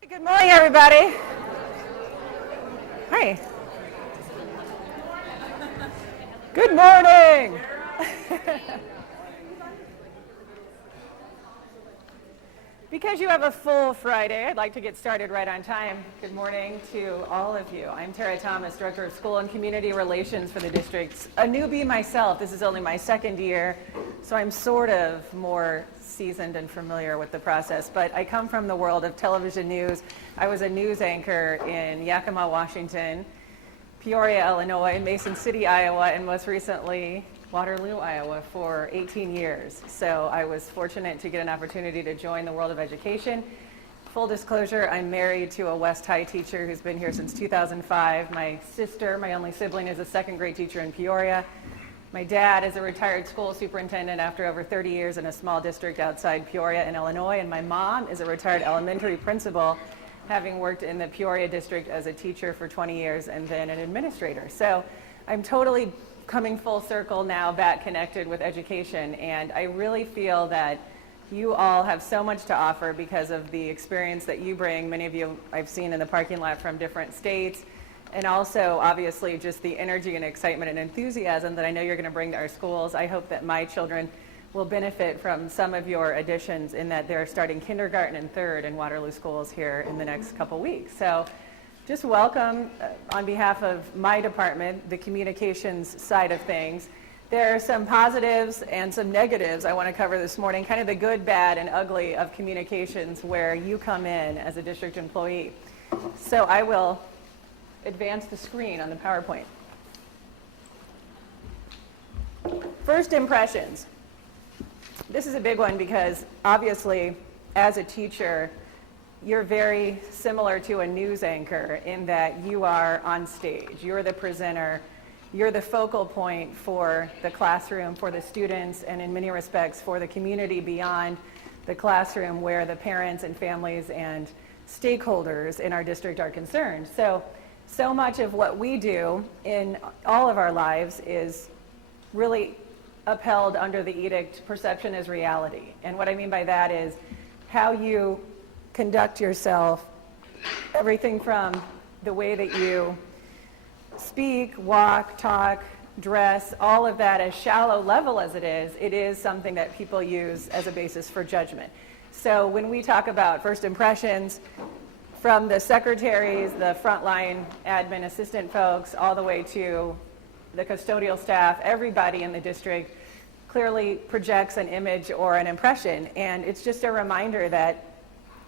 Good morning, everybody. Hi. Good morning. Because you have a full Friday, I'd like to get started right on time. Good morning to all of you. I'm Tara Thomas, Director of School and Community Relations for the district. A newbie myself, this is only my second year, so I'm sort of more seasoned and familiar with the process, but I come from the world of television news. I was a news anchor in Yakima, Washington, Peoria, Illinois, Mason City, Iowa, and most recently Waterloo, Iowa for 18 years. So I was fortunate to get an opportunity to join the world of education. Full disclosure, I'm married to a West High teacher who's been here since 2005. My sister, my only sibling, is a second grade teacher in Peoria. My dad is a retired school superintendent after over 30 years in a small district outside Peoria in Illinois. And my mom is a retired elementary principal, having worked in the Peoria district as a teacher for 20 years and then an administrator. So I'm totally coming full circle now, back connected with education, and I really feel that you all have so much to offer because of the experience that you bring. Many of you I've seen in the parking lot from different states, and also obviously just the energy and excitement and enthusiasm that I know you're going to bring to our schools. I hope that my children will benefit from some of your additions in that they're starting kindergarten and third in Waterloo schools here in the next couple weeks. So just welcome on behalf of my department, the communications side of things. There are some positives and some negatives I want to cover this morning, kind of the good, bad, and ugly of communications where you come in as a district employee. So I will advance the screen on the PowerPoint. First impressions. This is a big one because obviously as a teacher, you're very similar to a news anchor in that you are on stage. You're the presenter. You're the focal point for the classroom, for the students, and in many respects for the community beyond the classroom where the parents and families and stakeholders in our district are concerned. So much of what we do in all of our lives is really upheld under the edict, perception is reality. And what I mean by that is how you conduct yourself, everything from the way that you speak, walk, talk, dress, all of that, as shallow level as it is something that people use as a basis for judgment. So when we talk about first impressions, from the secretaries, the frontline admin assistant folks, all the way to the custodial staff, everybody in the district clearly projects an image or an impression. And it's just a reminder that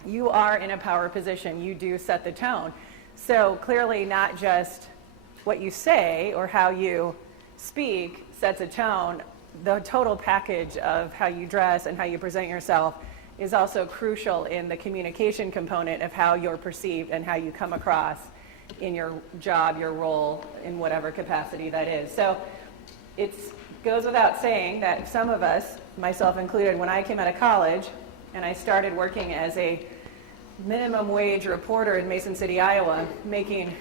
you are in a power position. You do set the tone. So clearly not just what you say or how you speak sets a tone. The total package of how you dress and how you present yourself is also crucial in the communication component of how you're perceived and how you come across in your job, your role, in whatever capacity that is. So it goes without saying that some of us, myself included, when I came out of college and I started working as a minimum wage reporter in Mason City, Iowa, making,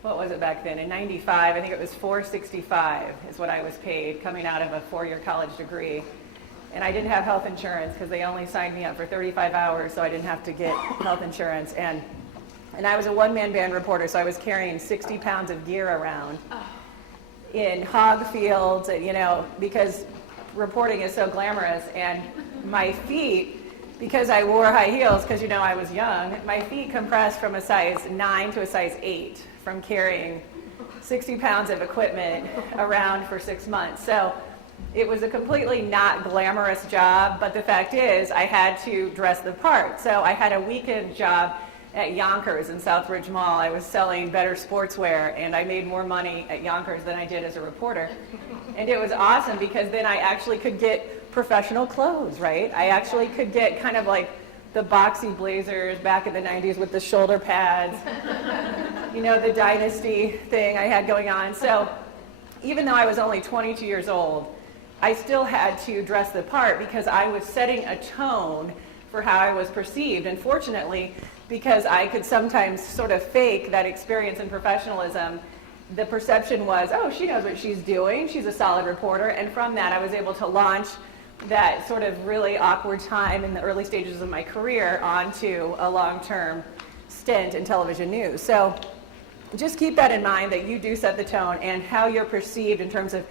what was it back then? In 95, I think it was $465 is what I was paid coming out of a 4-year college degree. And I didn't have health insurance because they only signed me up for 35 hours, so I didn't have to get health insurance. And I was a one-man band reporter, so I was carrying 60 pounds of gear around in hog fields, because reporting is so glamorous. And my feet, because I wore high heels, because I was young, my feet compressed from a size 9 to a size 8 from carrying 60 pounds of equipment around for 6 months. So it was a completely not glamorous job, but the fact is I had to dress the part. So I had a weekend job at Yonkers in Southbridge Mall. I was selling better sportswear, and I made more money at Yonkers than I did as a reporter. And it was awesome because then I actually could get professional clothes, right? I actually could get kind of like the boxy blazers back in the 90s with the shoulder pads, the dynasty thing I had going on. So even though I was only 22 years old, I still had to dress the part because I was setting a tone for how I was perceived. And fortunately, because I could sometimes sort of fake that experience and professionalism, the perception was, oh, she knows what she's doing. She's a solid reporter. And from that, I was able to launch that sort of really awkward time in the early stages of my career onto a long-term stint in television news. So just keep that in mind, that you do set the tone, and how you're perceived in terms of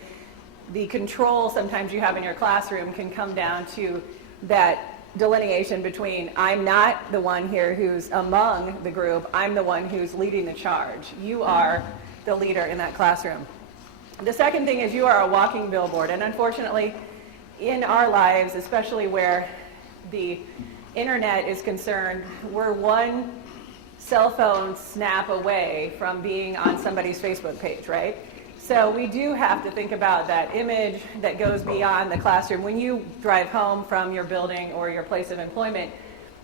the control sometimes you have in your classroom can come down to that delineation between, I'm not the one here who's among the group, I'm the one who's leading the charge. You are the leader in that classroom. The second thing is, you are a walking billboard, and unfortunately in our lives, especially where the internet is concerned, we're one cell phone snap away from being on somebody's Facebook page, right? So we do have to think about that image that goes beyond the classroom. When you drive home from your building or your place of employment,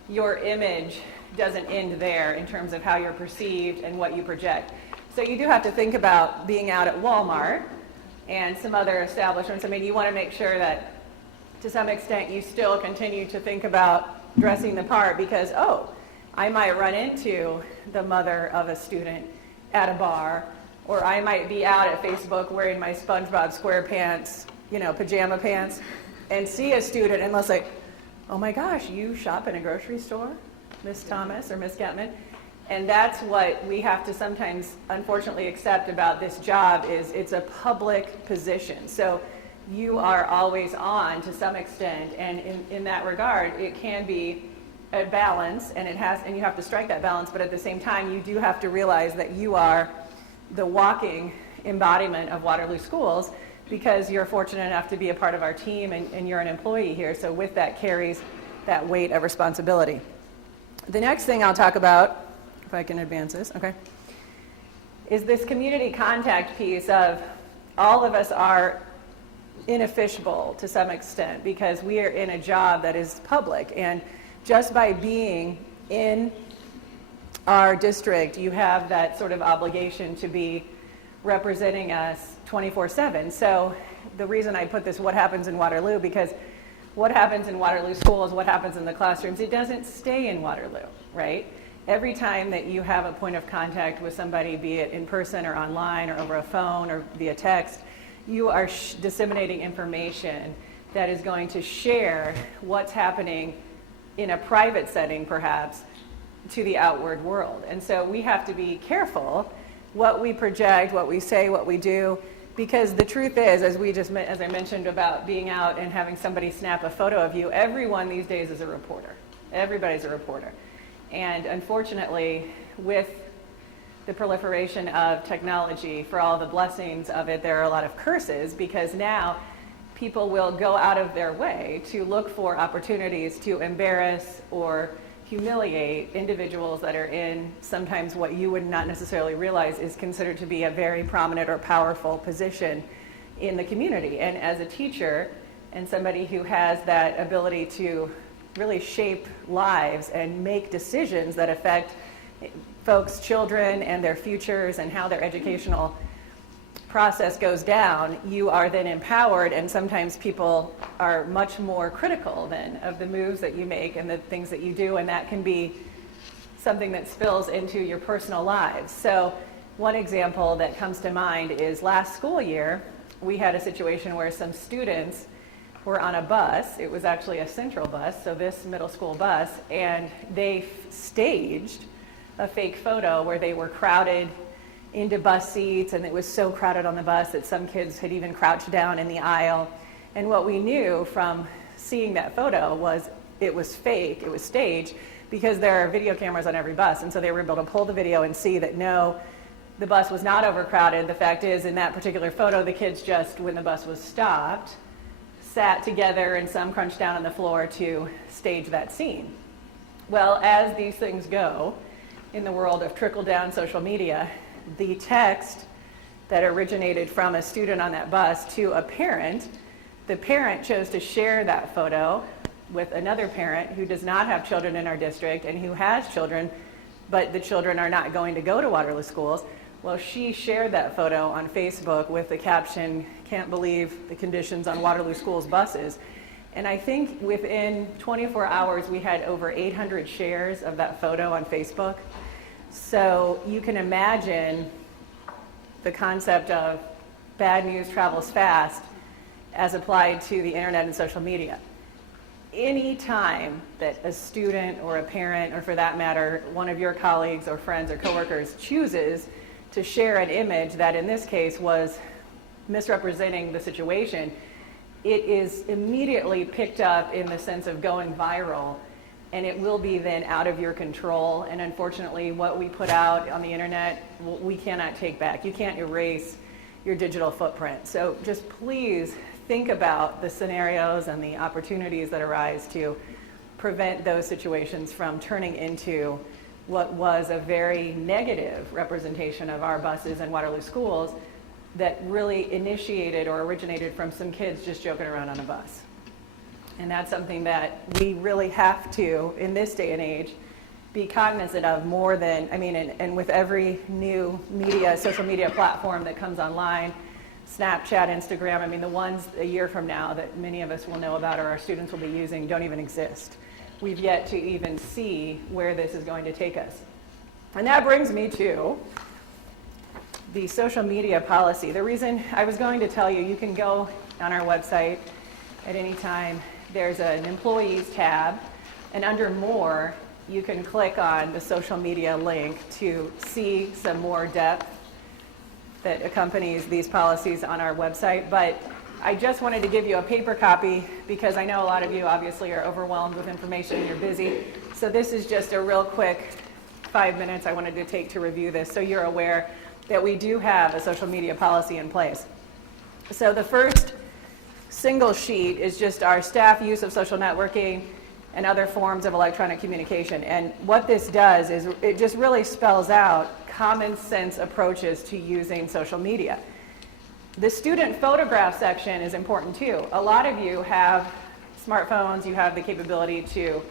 your image doesn't end there in terms of how you're perceived and what you project. So you do have to think about being out at Walmart and some other establishments. I mean, you want to make sure that to some extent you still continue to think about dressing the part, because, oh, I might run into the mother of a student at a bar, or I might be out at Facebook wearing my SpongeBob SquarePants, pajama pants, and see a student and they'll say, oh my gosh, you shop in a grocery store, Miss Thomas or Miss Getman? And that's what we have to sometimes, unfortunately, accept about this job, is it's a public position. So you are always on to some extent, and in that regard, it can be a balance, and you have to strike that balance, but at the same time, you do have to realize that you are the walking embodiment of Waterloo Schools, because you're fortunate enough to be a part of our team, and you're an employee here, so with that carries that weight of responsibility. The next thing I'll talk about, if I can advance this, okay, is this community contact piece of, all of us are in a fishbowl to some extent, because we are in a job that is public, and just by being in our district, you have that sort of obligation to be representing us 24/7. So the reason I put this, what happens in Waterloo, because what happens in Waterloo Schools, what happens in the classrooms, it doesn't stay in Waterloo, right? Every time that you have a point of contact with somebody, be it in person or online or over a phone or via text, you are disseminating information that is going to share what's happening in a private setting, perhaps, to the outward world. And so we have to be careful what we project, what we say, what we do, because the truth is, as I mentioned about being out and having somebody snap a photo of you, everyone these days is a reporter. Everybody's a reporter. And unfortunately, with the proliferation of technology, for all the blessings of it, there are a lot of curses, because now people will go out of their way to look for opportunities to embarrass or humiliate individuals that are in sometimes what you would not necessarily realize is considered to be a very prominent or powerful position in the community. And as a teacher and somebody who has that ability to really shape lives and make decisions that affect folks' children and their futures and how their educational process goes down, you are then empowered, and sometimes people are much more critical then of the moves that you make and the things that you do, and that can be something that spills into your personal lives. So one example that comes to mind is last school year, we had a situation where some students were on a bus. It was actually a Central bus, so this middle school bus, and they staged a fake photo where they were crowded into bus seats, and it was so crowded on the bus that some kids had even crouched down in the aisle. And what we knew from seeing that photo was it was fake, it was staged, because there are video cameras on every bus, and so they were able to pull the video and see that no, the bus was not overcrowded. The fact is, in that particular photo, the kids just, when the bus was stopped, sat together and some crunched down on the floor to stage that scene. Well, as these things go in the world of trickle-down social media, the text that originated from a student on that bus to a parent, the parent chose to share that photo with another parent who does not have children in our district and who has children, but the children are not going to go to Waterloo Schools. Well, she shared that photo on Facebook with the caption, "Can't believe the conditions on Waterloo Schools buses." And I think within 24 hours, we had over 800 shares of that photo on Facebook. So you can imagine the concept of bad news travels fast. as applied to the internet and social media. Any time that a student or a parent, or for that matter, one of your colleagues or friends or coworkers chooses to share an image that in this case was misrepresenting the situation, it is immediately picked up in the sense of going viral, and it will be then out of your control. And unfortunately, what we put out on the internet, we cannot take back. You can't erase your digital footprint. So just please think about the scenarios and the opportunities that arise to prevent those situations from turning into what was a very negative representation of our buses and Waterloo schools that really initiated or originated from some kids just joking around on a bus. And that's something that we really have to, in this day and age, be cognizant of more than, and with every new media, social media platform that comes online, Snapchat, Instagram, the ones a year from now that many of us will know about or our students will be using don't even exist. We've yet to even see where this is going to take us. And that brings me to the social media policy. The reason I was going to tell you, you can go on our website at any time. There's an employees tab, and under more, you can click on the social media link to see some more depth that accompanies these policies on our website. But I just wanted to give you a paper copy because I know a lot of you obviously are overwhelmed with information and you're busy. So this is just a real quick 5 minutes I wanted to take to review this so you're aware that we do have a social media policy in place. So the first single sheet is just our staff use of social networking and other forms of electronic communication. And what this does is it just really spells out common sense approaches to using social media. The student photograph section is important too. A lot of you have smartphones, you have the capability to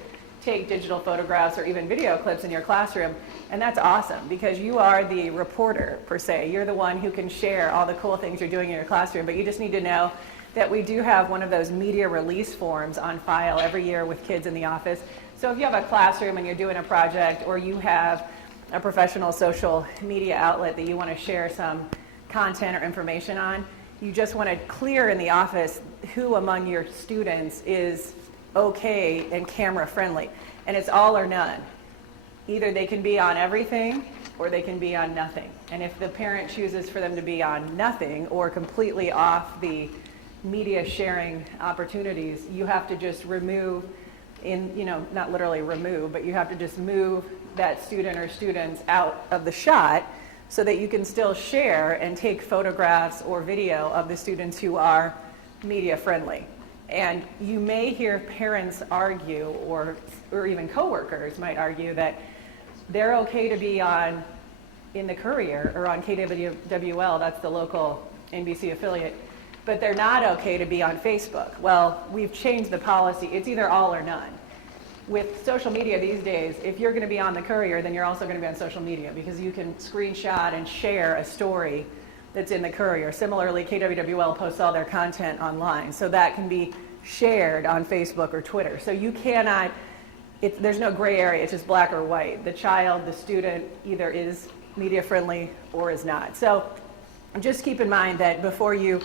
take digital photographs or even video clips in your classroom, and that's awesome because you are the reporter per se. You're the one who can share all the cool things you're doing in your classroom, but you just need to know that we do have one of those media release forms on file every year with kids in the office. So if you have a classroom and you're doing a project, or you have a professional social media outlet that you want to share some content or information on, you just want to clear in the office who among your students is okay and camera friendly. And it's all or none. Either they can be on everything or they can be on nothing. And if the parent chooses for them to be on nothing or completely off the media sharing opportunities, you have to just remove, not literally remove, but you have to just move that student or students out of the shot so that you can still share and take photographs or video of the students who are media friendly. And you may hear parents argue, or even coworkers might argue, that they're okay to be in the Courier or on KWWL, that's the local NBC affiliate, but they're not okay to be on Facebook. Well, we've changed the policy. It's either all or none. With social media these days, if you're going to be on the Courier, then you're also going to be on social media because you can screenshot and share a story that's in the Courier. Similarly, KWWL posts all their content online, so that can be shared on Facebook or Twitter. So you cannot, there's no gray area, it's just black or white. The child, the student, either is media friendly or is not. So just keep in mind that before you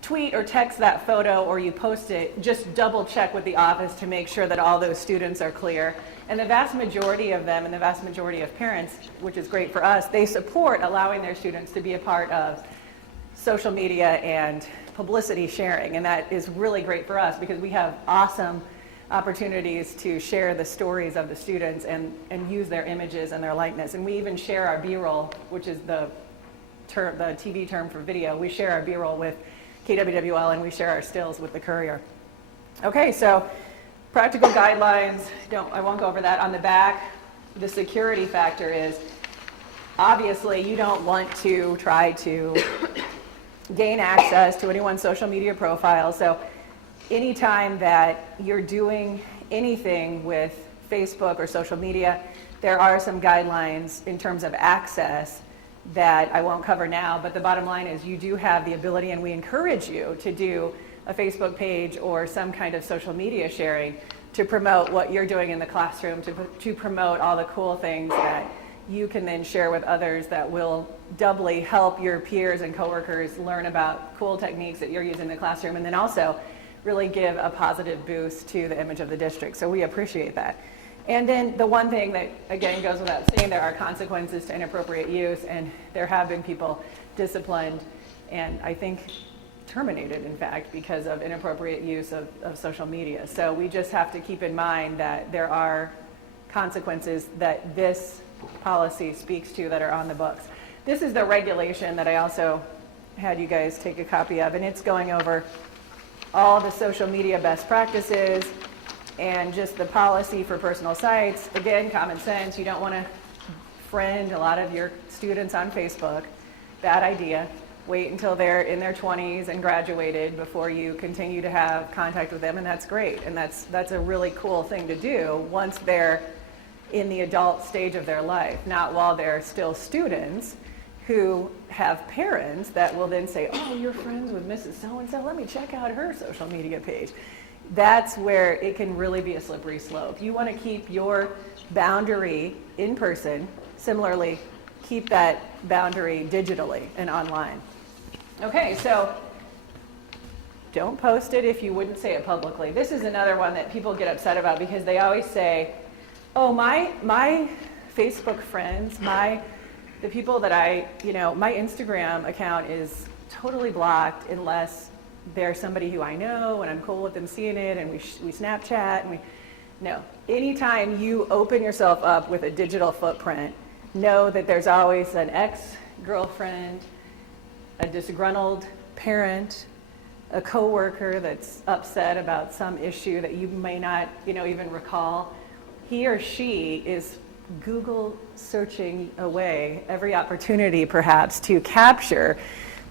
tweet or text that photo or you post it, just double check with the office to make sure that all those students are clear. And the vast majority of them and the vast majority of parents, which is great for us, they support allowing their students to be a part of social media and publicity sharing. And that is really great for us because we have awesome opportunities to share the stories of the students and use their images and their likeness. And we even share our B-roll, which is the TV term for video. We share our B-roll with KWWL and we share our stills with the Courier. Okay, so practical guidelines, I won't go over that. On the back, the security factor is, obviously you don't want to try to gain access to anyone's social media profile. So anytime that you're doing anything with Facebook or social media, there are some guidelines in terms of access that I won't cover now, but the bottom line is you do have the ability, and we encourage you to do a Facebook page or some kind of social media sharing to promote what you're doing in the classroom, to promote all the cool things that you can then share with others that will doubly help your peers and coworkers learn about cool techniques that you're using in the classroom, and then also really give a positive boost to the image of the district. So we appreciate that. And then the one thing that, again, goes without saying, there are consequences to inappropriate use, and there have been people disciplined and I think terminated, in fact, because of inappropriate use of social media. So we just have to keep in mind that there are consequences that this policy speaks to that are on the books. This is the regulation that I also had you guys take a copy of, and it's going over all the social media best practices and just the policy for personal sites. Again, common sense, you don't want to friend a lot of your students on Facebook. Bad idea. Wait until they're in their 20s and graduated before you continue to have contact with them, and that's great. And that's a really cool thing to do once they're in the adult stage of their life, not while they're still students who have parents that will then say, oh, you're friends with Mrs. So-and-so, let me check out her social media page. That's where it can really be a slippery slope. You want to keep your boundary in person. Similarly, keep that boundary digitally and online. Okay, so don't post it if you wouldn't say it publicly. This is another one that people get upset about because they always say, oh, my Facebook friends, the people that my Instagram account is totally blocked unless they're somebody who I know and I'm cool with them seeing it, and we Snapchat, and no. Anytime you open yourself up with a digital footprint, know that there's always an ex-girlfriend, a disgruntled parent, a coworker that's upset about some issue that you may not, even recall. He or she is Google searching away every opportunity, perhaps, to capture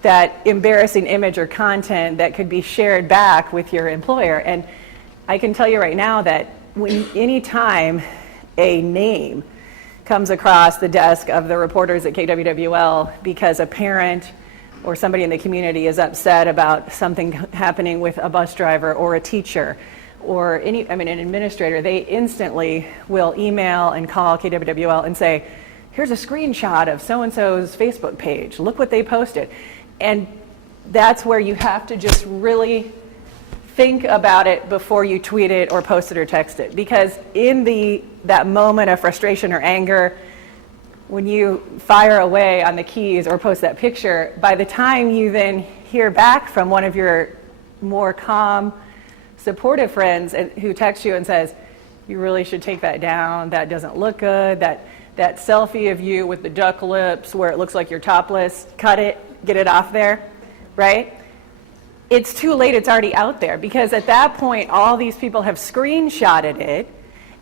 that embarrassing image or content that could be shared back with your employer. And I can tell you right now that any time a name comes across the desk of the reporters at KWWL because a parent or somebody in the community is upset about something happening with a bus driver or a teacher or an administrator, they instantly will email and call KWWL and say, here's a screenshot of so-and-so's Facebook page. Look what they posted. And that's where you have to just really think about it before you tweet it or post it or text it. Because in that moment of frustration or anger, when you fire away on the keys or post that picture, by the time you then hear back from one of your more calm, supportive friends who texts you and says, you really should take that down, that doesn't look good, that selfie of you with the duck lips where it looks like you're topless, cut it, get it off there, right? It's too late, it's already out there, because at that point all these people have screenshotted it,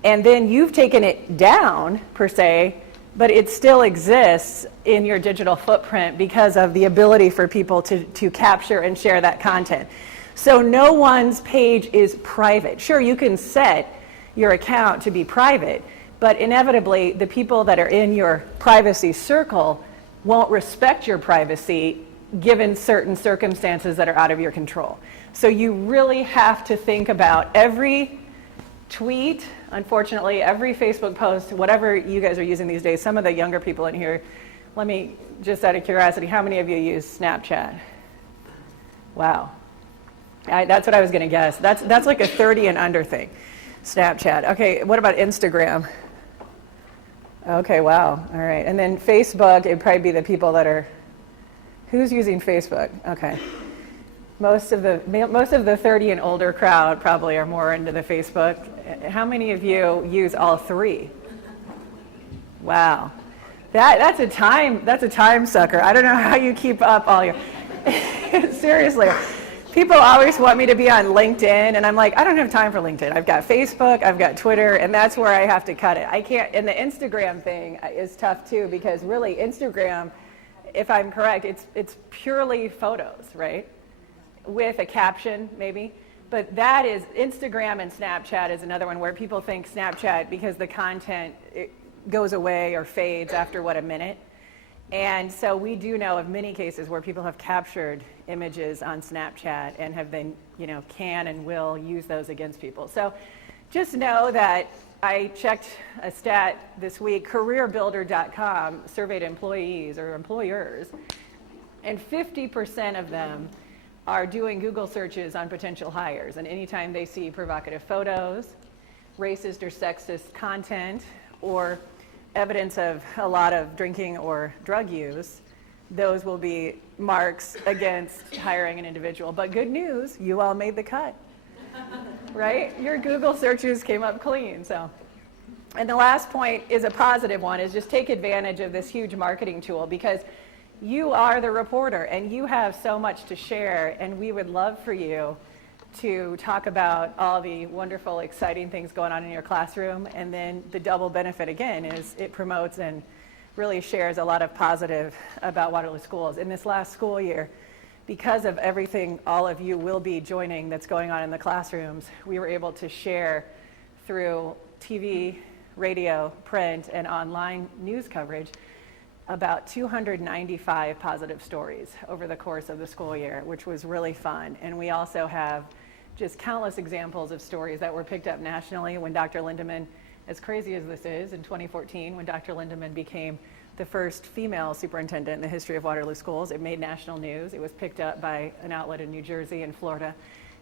and then you've taken it down, per se, but it still exists in your digital footprint because of the ability for people to capture and share that content. So no one's page is private. Sure, you can set your account to be private, but inevitably the people that are in your privacy circle won't respect your privacy given certain circumstances that are out of your control. So you really have to think about every tweet, unfortunately, every Facebook post, whatever you guys are using these days. Some of the younger people in here, let me, just out of curiosity, how many of you use Snapchat? Wow. That's what I was going to guess. That's like a 30 and under thing, Snapchat. Okay, what about Instagram? Okay, wow. All right. And then Facebook, it'd probably be the people that are, who's using Facebook? Okay. Most of the 30 and older crowd probably are more into the Facebook. How many of you use all three? Wow. That's a time sucker. I don't know how you keep up all your seriously. People always want me to be on LinkedIn, and I'm like, I don't have time for LinkedIn. I've got Facebook, I've got Twitter, and that's where I have to cut it. I can't, and the Instagram thing is tough too, because really Instagram, if I'm correct, it's purely photos, right? With a caption, maybe. But that is, Instagram and Snapchat is another one where people think Snapchat, because the content it goes away or fades after, a minute? And so we do know of many cases where people have captured images on Snapchat and have been, can and will use those against people. So just know that I checked a stat this week, careerbuilder.com surveyed employees or employers, and 50% of them are doing Google searches on potential hires. And anytime they see provocative photos, racist or sexist content, or evidence of a lot of drinking or drug use, those will be marks against hiring an individual. But good news, you all made the cut, right? Your Google searches came up clean. So, and the last point is a positive one, is just take advantage of this huge marketing tool, because you are the reporter and you have so much to share, and we would love for you to talk about all the wonderful, exciting things going on in your classroom. And then the double benefit again is it promotes and really shares a lot of positive about Waterloo Schools. In this last school year, because of everything all of you will be joining that's going on in the classrooms, we were able to share through TV, radio, print, and online news coverage about 295 positive stories over the course of the school year, which was really fun. And we also have just countless examples of stories that were picked up nationally when Dr. Lindemann, as crazy as this is, in 2014, when Dr. Lindemann became the first female superintendent in the history of Waterloo Schools, it made national news. It was picked up by an outlet in New Jersey and Florida.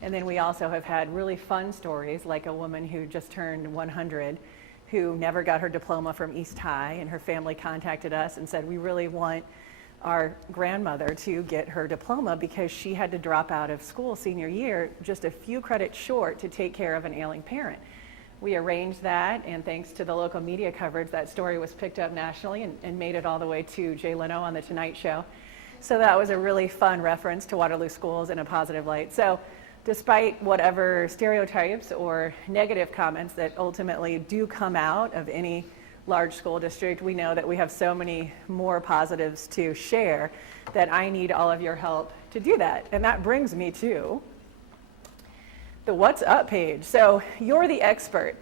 And then we also have had really fun stories, like a woman who just turned 100, who never got her diploma from East High, and her family contacted us and said, we really want our grandmother to get her diploma because she had to drop out of school senior year just a few credits short to take care of an ailing parent. We arranged that, and thanks to the local media coverage, that story was picked up nationally and made it all the way to Jay Leno on The Tonight Show. So that was a really fun reference to Waterloo Schools in a positive light. So despite whatever stereotypes or negative comments that ultimately do come out of any large school district, we know that we have so many more positives to share that I need all of your help to do that. And that brings me to the What's Up page. So you're the expert.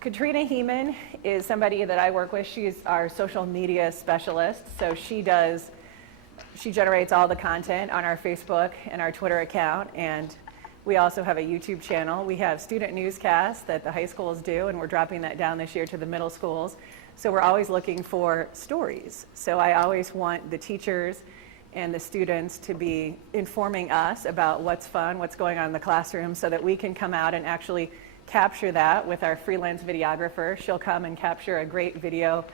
Katrina Heeman is somebody that I work with. She's our social media specialist. So she generates all the content on our Facebook and our Twitter account, and we also have a YouTube channel. We have student newscasts that the high schools do, and we're dropping that down this year to the middle schools. So we're always looking for stories. So I always want the teachers and the students to be informing us about what's fun, what's going on in the classroom, so that we can come out and actually capture that with our freelance videographer. She'll come and capture a great video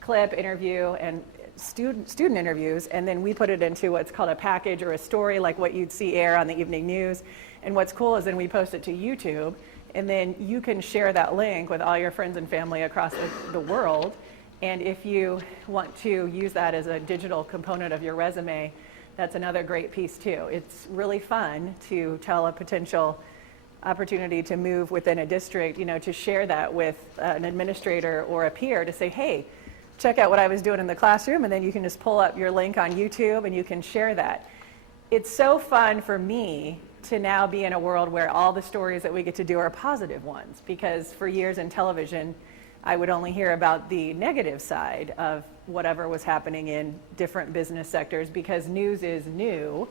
clip, interview, and student interviews, and then we put it into what's called a package or a story, like what you'd see air on the evening news. And what's cool is then we post it to YouTube, and then you can share that link with all your friends and family across the world. And if you want to use that as a digital component of your resume, that's another great piece too. It's really fun to tell a potential opportunity to move within a district, to share that with an administrator or a peer, to say, hey, check out what I was doing in the classroom, and then you can just pull up your link on YouTube and you can share that. It's so fun for me to now be in a world where all the stories that we get to do are positive ones, because for years in television, I would only hear about the negative side of whatever was happening in different business sectors, because news is new,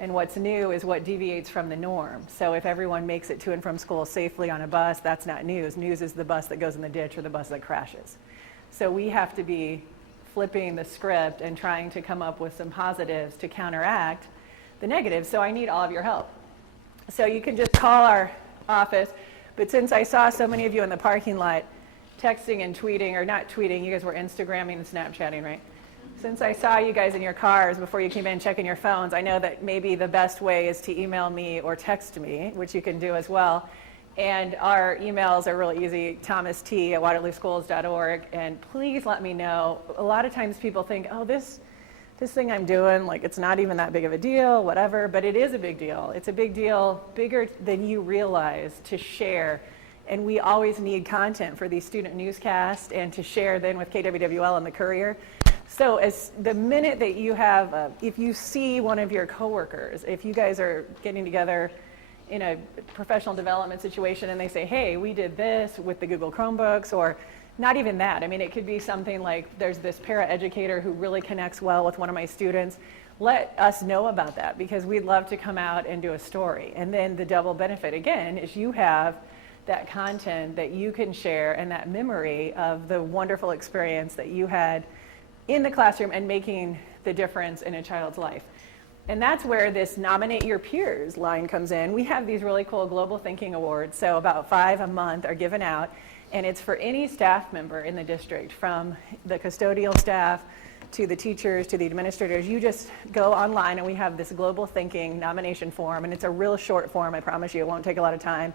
and what's new is what deviates from the norm. So if everyone makes it to and from school safely on a bus, that's not news. News is the bus that goes in the ditch or the bus that crashes. So we have to be flipping the script and trying to come up with some positives to counteract the negatives. So I need all of your help. So you can just call our office, but since I saw so many of you in the parking lot texting and tweeting, or not tweeting, you guys were Instagramming and Snapchatting, right? Since I saw you guys in your cars before you came in checking your phones, I know that maybe the best way is to email me or text me, which you can do as well. And our emails are really easy, thomas.t@waterlooschools.org, and please let me know. A lot of times people think, oh, this thing I'm doing, like, it's not even that big of a deal, whatever, but it is a big deal. It's a big deal, bigger than you realize, to share. And we always need content for these student newscasts and to share then with KWWL and the Courier. So as the minute that you have, if you see one of your coworkers, if you guys are getting together in a professional development situation and they say, hey, we did this with the Google Chromebooks, or not even that. I mean, it could be something like, there's this para-educator who really connects well with one of my students. Let us know about that, because we'd love to come out and do a story. And then the double benefit, again, is you have that content that you can share and that memory of the wonderful experience that you had in the classroom and making the difference in a child's life. And that's where this nominate your peers line comes in. We have these really cool Global Thinking Awards, so about 5 a month are given out, and it's for any staff member in the district, from the custodial staff to the teachers to the administrators. You just go online and we have this Global Thinking nomination form, and it's a real short form, I promise you, it won't take a lot of time.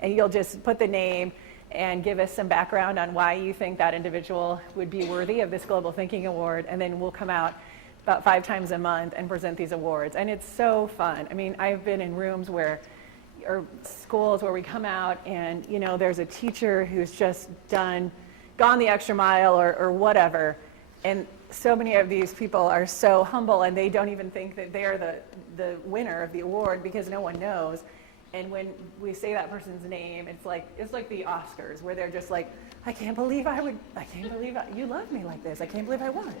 And you'll just put the name and give us some background on why you think that individual would be worthy of this Global Thinking Award, and then we'll come out about 5 times a month and present these awards. And it's so fun. I mean, I've been in rooms where, or schools where we come out and, you know, there's a teacher who's just gone the extra mile or whatever. And so many of these people are so humble and they don't even think that they're the winner of the award because no one knows. And when we say that person's name, it's like the Oscars, where they're just like, I can't believe you love me like this. I can't believe I won.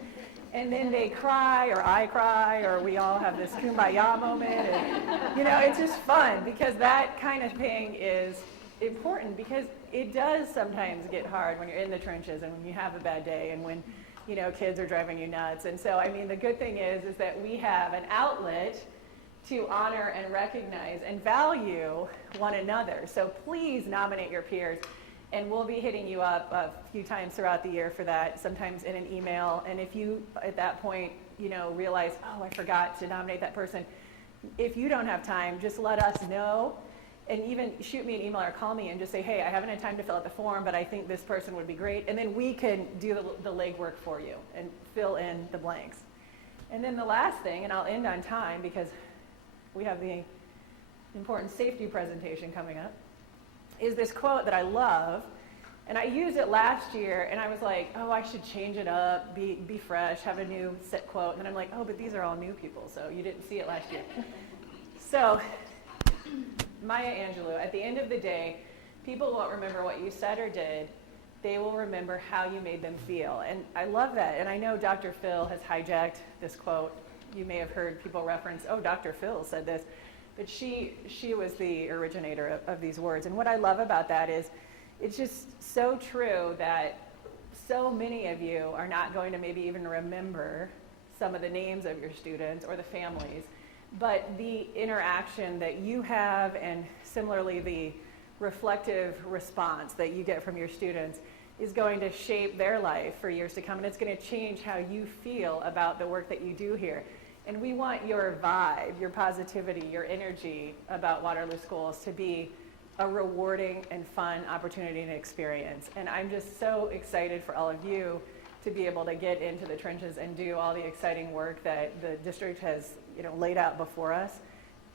And then they cry, or I cry, or we all have this kumbaya moment. And, you know, it's just fun because that kind of thing is important, because it does sometimes get hard when you're in the trenches and when you have a bad day and when, you know, kids are driving you nuts. And so, I mean, the good thing is that we have an outlet to honor and recognize and value one another. So please nominate your peers. And we'll be hitting you up a few times throughout the year for that, sometimes in an email. And if you, at that point, you know, realize, oh, I forgot to nominate that person, if you don't have time, just let us know. And even shoot me an email or call me and just say, hey, I haven't had time to fill out the form, but I think this person would be great. And then we can do the legwork for you and fill in the blanks. And then the last thing, and I'll end on time because we have the important safety presentation coming up, is this quote that I love. And I used it last year, and I was like, oh, I should change it up, be fresh, have a new set quote. And then I'm like, oh, but these are all new people, so you didn't see it last year. So, Maya Angelou, at the end of the day, people won't remember what you said or did. They will remember how you made them feel. And I love that. And I know Dr. Phil has hijacked this quote. You may have heard people reference, oh, Dr. Phil said this. But she was the originator of these words. And what I love about that is it's just so true that so many of you are not going to maybe even remember some of the names of your students or the families, but the interaction that you have, and similarly the reflective response that you get from your students, is going to shape their life for years to come, and it's going to change how you feel about the work that you do here. And we want your vibe, your positivity, your energy about Waterloo Schools to be a rewarding and fun opportunity and experience. And I'm just so excited for all of you to be able to get into the trenches and do all the exciting work that the district has, you know, laid out before us.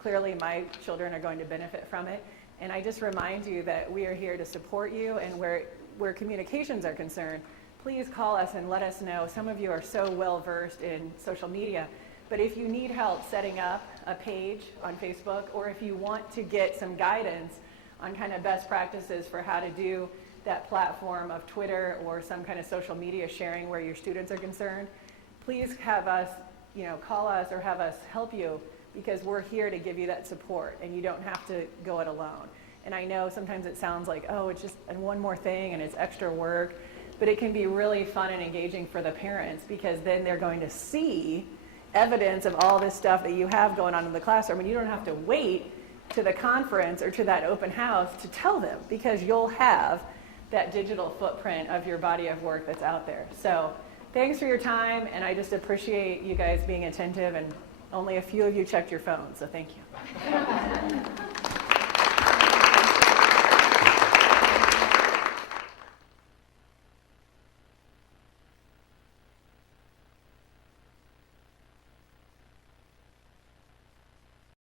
Clearly, my children are going to benefit from it. And I just remind you that we are here to support you, and where communications are concerned, please call us and let us know. Some of you are so well versed in social media. But if you need help setting up a page on Facebook, or if you want to get some guidance on kind of best practices for how to do that platform of Twitter or some kind of social media sharing where your students are concerned, please have us, you know, call us or have us help you, because we're here to give you that support and you don't have to go it alone. And I know sometimes it sounds like, oh, it's just one more thing and it's extra work, but it can be really fun and engaging for the parents, because then they're going to see evidence of all this stuff that you have going on in the classroom, and you don't have to wait to the conference or to that open house to tell them, because you'll have that digital footprint of your body of work that's out there. So thanks for your time, and I just appreciate you guys being attentive, and only a few of you checked your phones, so thank you.